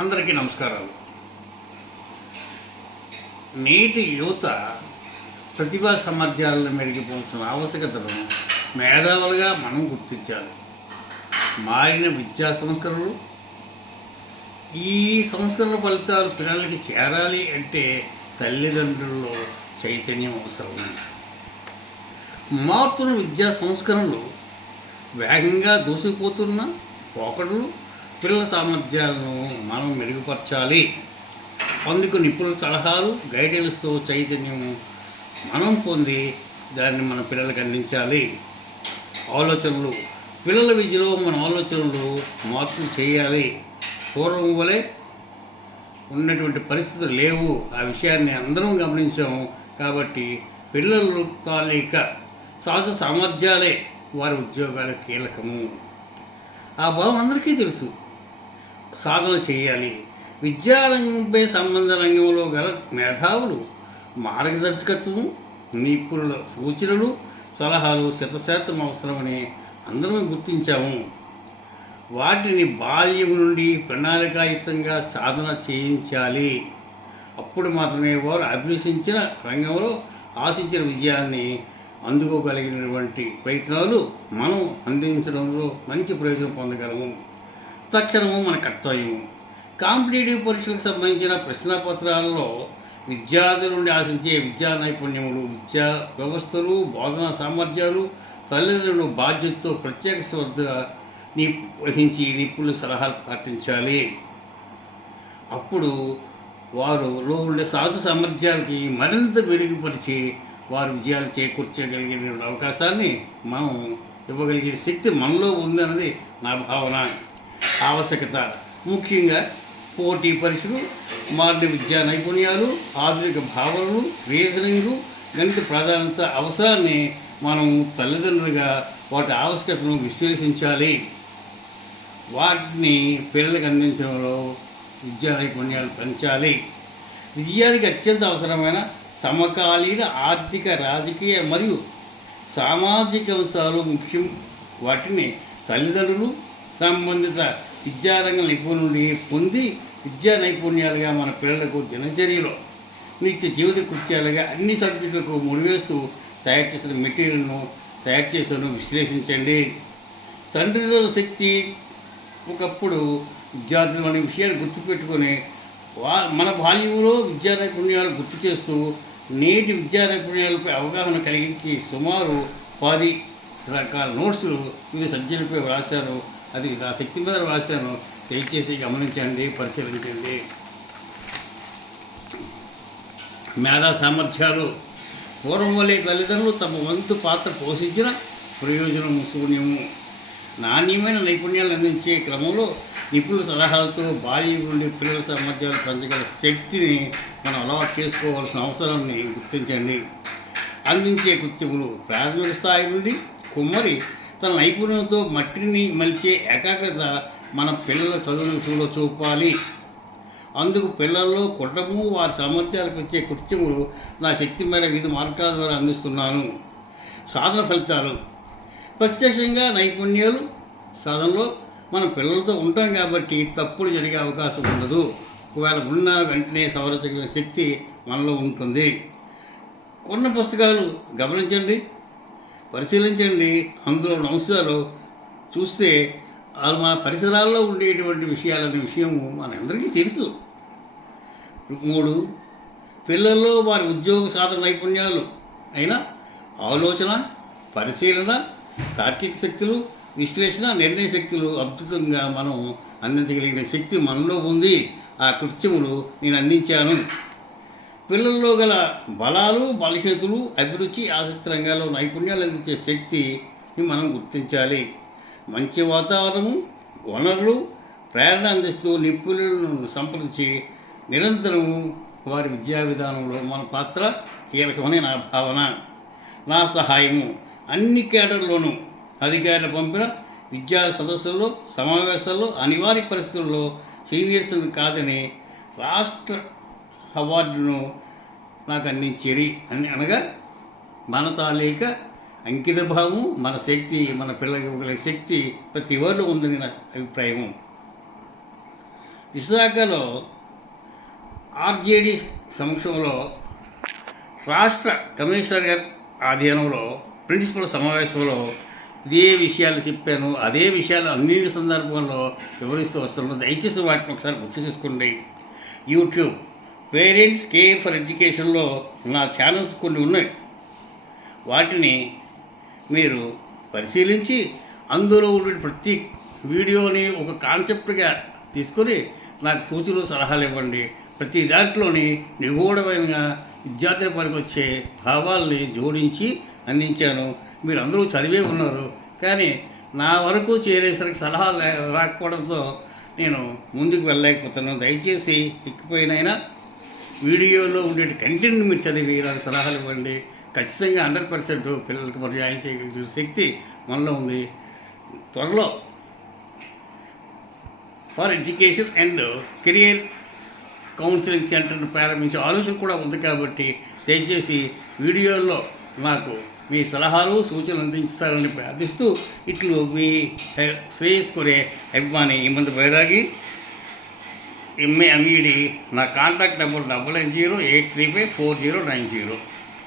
అందరికీ నమస్కారాలు. నేటి యువత ప్రతిభా సామర్థ్యాలను మెరుగుపరుచిన ఆవశ్యకతను మేధావులుగా మనం గుర్తించాలి. మారిన విద్యా సంస్కరణలు, ఈ సంస్కరణ ఫలితాలు పిల్లలకి చేరాలి అంటే తల్లిదండ్రుల్లో చైతన్యం అవసరం. మారుతున్న విద్యా సంస్కరణలు వేగంగా దూసుకుపోతున్న పోకడలు పిల్లల సామర్థ్యాలను మనం మెరుగుపరచాలి. అందుకు నిపుణుల సలహాలు, గైడెన్స్తో చైతన్యం మనం పొంది దాన్ని మన పిల్లలకు అందించాలి. ఆలోచనలు, పిల్లల విద్యలో మన ఆలోచనలు మార్పులు చేయాలి. పూర్వం వలె ఉన్నటువంటి పరిస్థితులు లేవు. ఆ విషయాన్ని అందరం గమనించాము. కాబట్టి పిల్లలు తాలూకా సహజ సామర్థ్యాలే వారి ఉద్యోగాల కీలకము. ఆ భావం అందరికీ తెలుసు. సాధన చేయాలి. విద్యారంగంపై సంబంధ రంగంలో గల మేధావులు మార్గదర్శకత్వం, నిపుణుల సూచనలు, సలహాలు శతశాతం అవసరమని అందరం గుర్తించాము. వాటిని బాల్యం నుండి ప్రణాళికాయుతంగా సాధన చేయించాలి. అప్పుడు మాత్రమే వారు అభ్యసించిన రంగంలో ఆశించిన విజయాన్ని అందుకోగలిగినటువంటి ప్రయత్నాలు మనం అందించడంలో మంచి ప్రయోజనం పొందగలము. తక్షణము మన కర్తవ్యము. కాంపిటేటివ్ పరీక్షలకు సంబంధించిన ప్రశ్నపత్రాలలో విద్యార్థుల నుండి ఆశించే విద్యా నైపుణ్యములు, విద్యా వ్యవస్థలు, బోధనా సామర్థ్యాలు తల్లిదండ్రులు బాధ్యతతో ప్రత్యేక శ్రద్ధ వహించి నిపుణుల సలహాలు పాటించాలి. అప్పుడు వారిలో ఉండే సహజ సామర్థ్యాలకి మరింత మెరుగుపరిచి వారు విజయాలు చేకూర్చగలిగిన అవకాశాన్ని మనం ఇవ్వగలిగే శక్తి మనలో ఉందన్నది నా భావన. ఆవశ్యకత ముఖ్యంగా పోటీ పరీక్షలు, మారిన విద్యా నైపుణ్యాలు, ఆధునిక భావనలు, రీజనింగు, గణిత ప్రాధాన్యత అవసరాన్ని మనం తల్లిదండ్రులుగా వాటి ఆవశ్యకతను విశ్లేషించాలి. వాటిని పిల్లలకు అందించడంలో విద్యా నైపుణ్యాలు పెంచాలి. విజయానికి అత్యంత అవసరమైన సమకాలీన ఆర్థిక, రాజకీయ మరియు సామాజిక అంశాలు ముఖ్యం. వాటిని తల్లిదండ్రులు సంబంధిత విద్యారంగ నిపుణులు పొంది విద్యా నైపుణ్యాలుగా మన పిల్లలకు దినచర్యలో నిత్య జీవిత కృత్యాలుగా అన్ని సబ్జెక్టులకు ముడివేస్తూ తయారు చేసిన మెటీరియల్ను తయారు చేసాను విశ్లేషించండి. తండ్రుల శక్తి. ఒకప్పుడు విద్యార్థులు అనే విషయాన్ని గుర్తుపెట్టుకొని మన బాల్యంలో విద్యా నైపుణ్యాలు గుర్తు చేస్తూ నేటి విద్యా నైపుణ్యాలపై అవగాహన కలిగించి సుమారు 10 రకాల నోట్స్ వివిధ సబ్జెక్టులపై వ్రాశారు. అది నా శక్తి మీద వ్రాశాను. దయచేసి గమనించండి, పరిశీలించండి. మేధా సామర్థ్యాలు. పూర్వం వలె తల్లిదండ్రులు తమ వంతు పాత్ర పోషించిన ప్రయోజనము శూన్యము. నాణ్యమైన నైపుణ్యాలు అందించే క్రమంలో నిపుణుల సలహాలతో బాల్యం నుండి పిల్లల సామర్థ్యాలు పెంచగల శక్తిని మనం అలవాటు చేసుకోవాల్సిన అవసరాన్ని గుర్తించండి. అందించే కృత్యములు. ప్రాథమిక స్థాయి నుండి కుమ్మరి తన నైపుణ్యంతో మట్టిని మలిచే ఏకాగ్రత మన పిల్లల చదువులో చూపాలి. అందుకు పిల్లల్లో కుటుంబము వారి సామర్థ్యాలకు ఇచ్చే కృత్యములు నా శక్తి మేర వివిధ మార్గాల ద్వారా అందిస్తున్నాను. సాధన ఫలితాలు. ప్రత్యక్షంగా నైపుణ్యాలు సాధనలో మనం పిల్లలతో ఉంటాం కాబట్టి తప్పులు జరిగే అవకాశం ఉండదు. ఒకవేళ ఉన్న వెంటనే సవరించగలిగిన శక్తి మనలో ఉంటుంది. కొన్ని పుస్తకాలు గమనించండి, పరిశీలించండి. అందులో ఉన్న అంశాలు చూస్తే మన పరిసరాల్లో ఉండేటువంటి విషయాలనే విషయము మనందరికీ తెలుసు. 3. పిల్లల్లో వారి ఉద్యోగ సాధన నైపుణ్యాలు అయిన ఆలోచన, పరిశీలన, తార్కిక శక్తులు, విశ్లేషణ, నిర్ణయ శక్తులు అద్భుతంగా మనం అందించగలిగిన శక్తి మనలో ఉంది. ఆ కృత్యములు నేను అందించాను. పిల్లల్లో గల బలాలు, బలహీనతలు, అభిరుచి, ఆసక్తి రంగాల్లో నైపుణ్యాలు అందించే శక్తిని మనం గుర్తించాలి. మంచి వాతావరణము, వనరులు, ప్రేరణ అందిస్తూ నిపుణులను సంప్రదించి నిరంతరము వారి విద్యా విధానంలో మన పాత్ర కీలకమని నా భావన. నా సహాయము. అన్ని కేడర్లోనూ అధికారులు పంపిన విద్యా సదస్సుల్లో, సమావేశాల్లో అనివార్య పరిస్థితుల్లో సీనియర్స్ కాదని రాష్ట్ర అవార్డును నాకు అందించేరి అని అనగా మన తాలూక అంకిత భావము, మన శక్తి, మన పిల్లలకి ఇవ్వగలిగే శక్తి ప్రతి వారిలో ఉందని నా అభిప్రాయము. విశాఖలో ఆర్జేడీ సమక్షంలో రాష్ట్ర కమిషనర్ గారి ఆధీనంలో ప్రిన్సిపల్ సమావేశంలో ఇదే విషయాలు చెప్పాను. అదే విషయాలు అన్ని సందర్భంలో వివరిస్తూ వస్తున్నాను. దయచేసి వాటిని ఒకసారి గుర్తు చేసుకోండి. యూట్యూబ్ పేరెంట్స్ కేర్ ఫర్ ఎడ్యుకేషన్లో నా ఛానల్స్ కొన్ని ఉన్నాయి. వాటిని మీరు పరిశీలించి అందులో ఉండే ప్రతి వీడియోని ఒక కాన్సెప్ట్గా తీసుకొని నాకు సూచనలు సలహాలు ఇవ్వండి. ప్రతి దాంట్లోని నిగూఢమైన విద్యార్థుల పనికి వచ్చే భావాల్ని జోడించి అందించాను. మీరు అందరూ చదివే ఉన్నారు, కానీ నా వరకు చేరేసరికి సలహాలు రాకపోవడంతో నేను ముందుకు వెళ్ళలేకపోతున్నాను. దయచేసి ఇకపైనైనా వీడియోలో ఉండే కంటెంట్ మీరు చదివి నాకు సలహాలు ఇవ్వండి. ఖచ్చితంగా 100% పిల్లలకు పర్యాయం చేయగలిగే శక్తి మనలో ఉంది. త్వరలో for education and career counselling సెంటర్ను ప్రారంభించే ఆలోచన కూడా ఉంది. కాబట్టి దయచేసి వీడియోల్లో నాకు మీ సలహాలు సూచనలు అందించాలని ప్రార్థిస్తూ ఇట్లు మీ శ్రేయస్ కోరే అభిమాని ఇమంత బైరాగి ఎంఏ అమీడి. నా కాంటాక్ట్ నెంబర్ 9908354090.